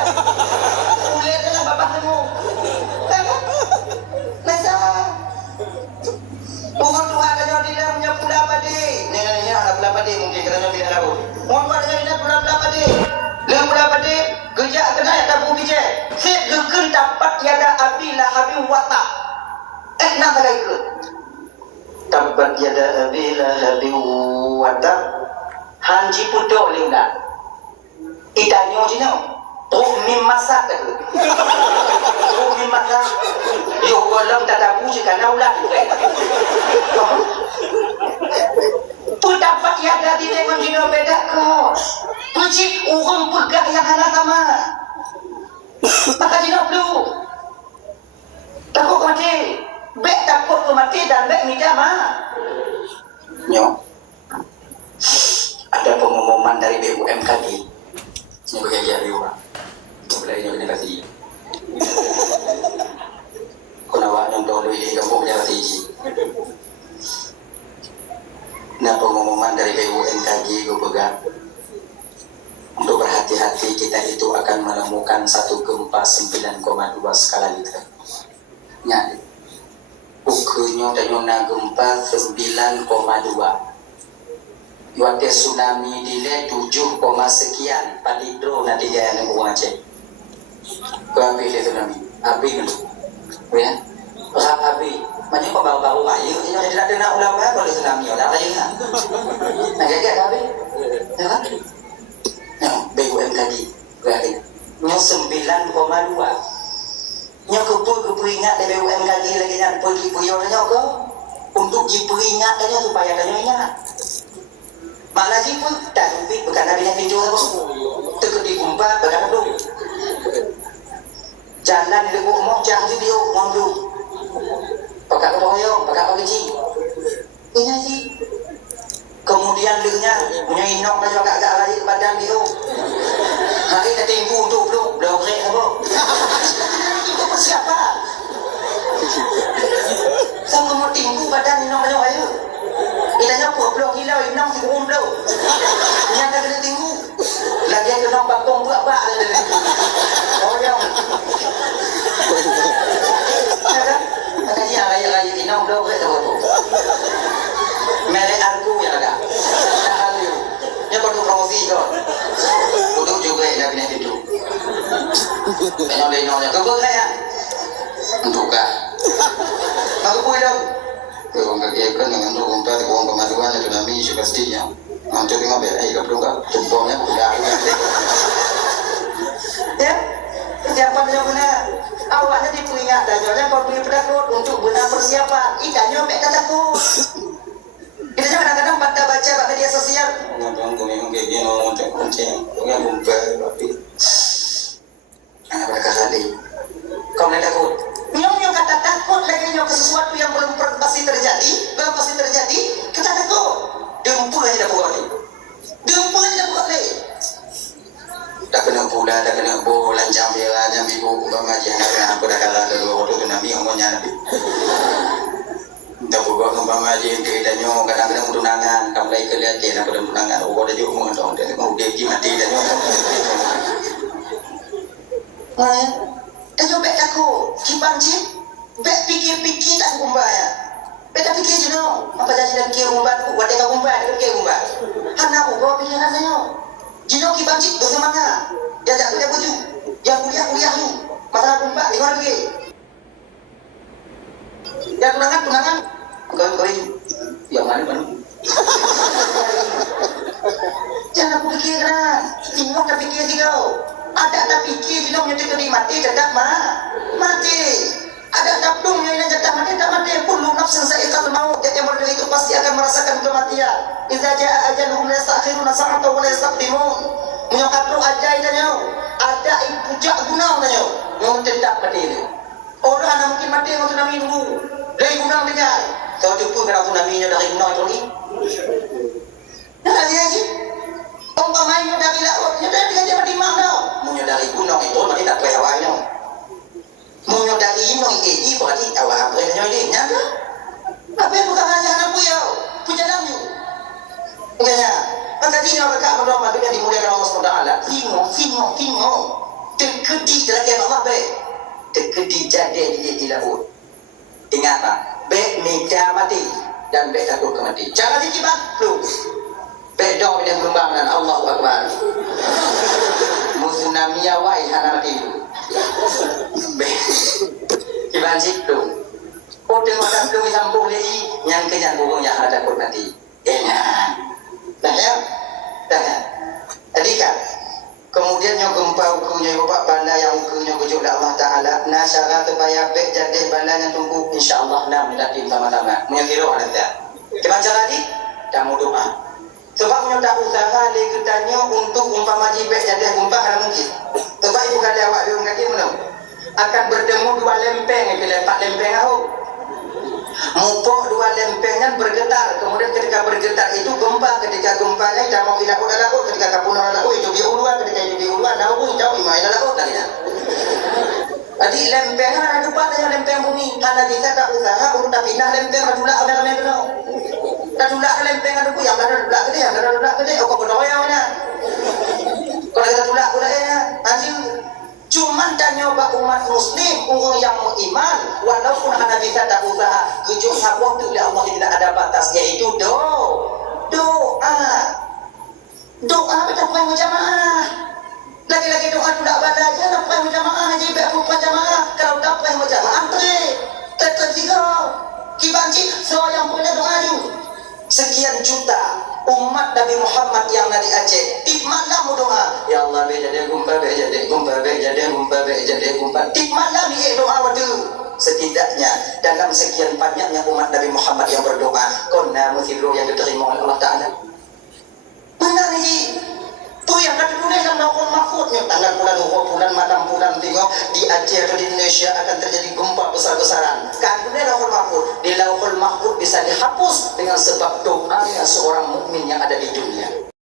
Ulit ka lang bapak mo. Tama? Nasa? Mohon doa kanyo tidak punya pula padi. Nanya anak pula padi mungkin kanyo tidak tahu. Mohon doa kanyo tidak pula padi. Dengan pula padi kerja kena ya tabu bije. Sip geun dapat tiada abila habi wata. Nak lagi ke? Dapat tiada abila habi wata. Hanji pudo linda. Idanyo jino. Oh mimasa ke? Oh mimasa. Yo walau tatapu jika naulah tu kan. Pendapat yang tadi dengan jino beda kau. Puji orang pegah yang halal sama. Maka jino perlu. Takut mati. Bek takut mati dan bek mida mah. Nyok. Ada pengumuman dari BUMKG. Ini bagian jari orang. Mulai ini kasih. Kunawa yang dulu ini kamu punya kasih. Nah pengumuman dari BUMKG gue pegang. Untuk berhati-hati kita itu akan menemukan satu gempa 9,2 skala Richter. Nyari. Ukurnya dan nyona gempa 9,2. Yuate tsunami dile 7, sekian palidro nanti gaya yang bukan Aceh. Kau ambil tsunami, api kan? Ya, berapa api? Macam kau baru-baru air, jadi tidak ada nak ulama kalau tsunami, ada air kan? Nah, kayak api, ya kan? Nah, BUMKG berarti nyo 9,2. Nyo kepul ingat dari BUMKG lagi nak pergi puyolnya kau untuk diperingat aja supaya kau ingat. Mana sih pun tak lebih berkata dengan pinjau apa? Terkedi kumpa berkata dulu. Jalan di lebuk mau jangan video mau dulu. Pakai koyo, pakai kecil. Ini sih. Kemudian lirnya punya inok dan agak-agak lagi badan dia. Hari kita tinggu untuk belum rek apa? Itu persiapan. Sama mau tinggu badan inok dan ayo. Kita nyokok blok hilau inang si kum blok. Nyata kena tinggu. Lagi yang kena bakong buat-buat. Oh ya. Ada. Ada dia raya-raya inang blok ke tu. Merek aku yang ada. Tahan dia. Dia perlu promosi kau. Duduk juga yang bina tidur. Tengok-tengoknya. Kau kaya? Untuk kah? Aku boleh dong. Kalau nggak kan dengan tu kompa di bawah pemaduan itu nami juga pastinya. Nanti tengok bela ikan belum kan, tumpangnya udah. Ya, persiapan yang benar. Awalnya diperingat dan jangan kau beli pedakut untuk benar persiapan. Ikannya mereka takut. Kita jangan kadang-kadang pada baca pada media sosial. Nonton kau memang kayak gini nonton kuncing, punya kompa tapi. Mereka kali. Kau mereka takut. Yang kata takut lagi ke sesuatu yang belum pasti terjadi, kita takut. Dempul aja dah buat ni. Tak kena pula, tak kena bola jam ibu umpama dia nak apa dah kalah dulu waktu tu Nabi ngomongnya Nabi. Tak buat umpama dia keritanya kadang-kadang tunangan, kamu lagi kelihatan apa dah tunangan. Oh dah jauh mungkin dong, dia mau dia mati dah nyo. Dah bek aku, kipanci, bek pikir-pikir tak kumbaya. Bek tak pikir je no. Apa jadi dah pikir kumbaya tu, wadah kau kumbaya, dia pikir kumbaya. Hana aku bawa pikiran saya. Jino kipanci dosa mana? Dia tak kuliah baju, yang kuliah tu. Masalah kumbaya, di mana pergi? Yang tunangan, kau yang mana? Jangan aku pikir keras, tengok tak pikir sih kau. Ada tak pikir bila punya tikuni mati jadak mati. Ada tak dong yang jadak mati tak mati pun lu nafsu sa'iqatul maut. Jadi model itu pasti akan merasakan kematian. Idza jaa ajaluhum la yastakhiruna sa'atan wa la yastaqdimun. Menyokapru ajai tanya. Ada pujak guna tanya. Yang tidak mati. Orang anak mungkin mati waktu Nabi nunggu. Dari guna tinggal. Kau tipu kena Nabi nya dari guna itu ni. Nah dia sih. Umpamanya nyodari laut, nyodari kan dia mati mana? Menyodari gunung itu berarti tak boleh awalnya. Menyodari gunung ini berarti awal boleh nyodarinya. Apa yang bukan hanya anak punya damu. Enggaknya, maka dia mereka berdoa dengan dimuliakan Allah SWT. Fingo. Terkedi lagi Allah baik. Terkedi jadi dia di laut. Ingat tak? Baik nikah mati dan baik takut kemati. Cara dikibat lu. Baik dong dia berlambang dan Allahu Akbar. Musuh namia wai hana mati. Baik. Kiban situ. Kau tengok tak belum sambung lagi yang kenyang burungnya ada takut mati. Enak. Dah ya? Dah ya? Tadi kan? Kemudian yang gempa ukunya bapak bala yang ukunya bujuk Allah Ta'ala na syarat supaya baik jadi bala yang tunggu insyaAllah nak melatim sama-sama menyekiru ada tak gimana cara ni? Kamu doa sebab punya tak usaha leketanya untuk umpama jibek jadi gempa kalau mungkin sebab ibu kali awak dia mengatakan mana akan bertemu dua lempeng lepak lempeng aku mupok dua lempengan bergetar kemudian ketika bergetar itu gempa ketika gempanya dah mau hilang udah laut ketika kapunah laut itu dia uluan ketika itu dia uluan dah pun jauh imai laut tadi ya jadi lempengan ada lupa dengan lempeng bumi anda bisa tak usaha untuk pindah lempeng ada dula ada lempeng benar ada dula lempeng ada yang ada dula gede yang ada dula gede kau berdoa yang mana kalau kita dula pula ya anjing cuman dan nyoba umat muslim orang yang beriman walaupun anda bisa tak usaha kejuk waktu oleh Allah tidak ada batas yaitu doa kita pergi berjamaah lagi-lagi doa tidak baca aja nak pergi berjamaah haji biar berjamaah kalau tak pergi berjamaah antri tertiga kibanci so yang punya doa itu sekian juta umat Nabi Muhammad yang ada di Aceh tikmatlah doa ya Allah jadi gumpa jadi tikmatlah doa waktu setidaknya dalam sekian banyaknya umat Nabi Muhammad yang berdoa kona muthiru yang diterima oleh Allah Ta'ala benar ni tu yang kata dunia yang melakukan mahfudnya tanggal bulan malam bulan tengok di Aceh atau di Indonesia akan terjadi gempa besar-besaran kan dunia lauhul mahfud di lauhul mahfud bisa dihapus dengan sebab doanya seorang mukmin yang ada di dunia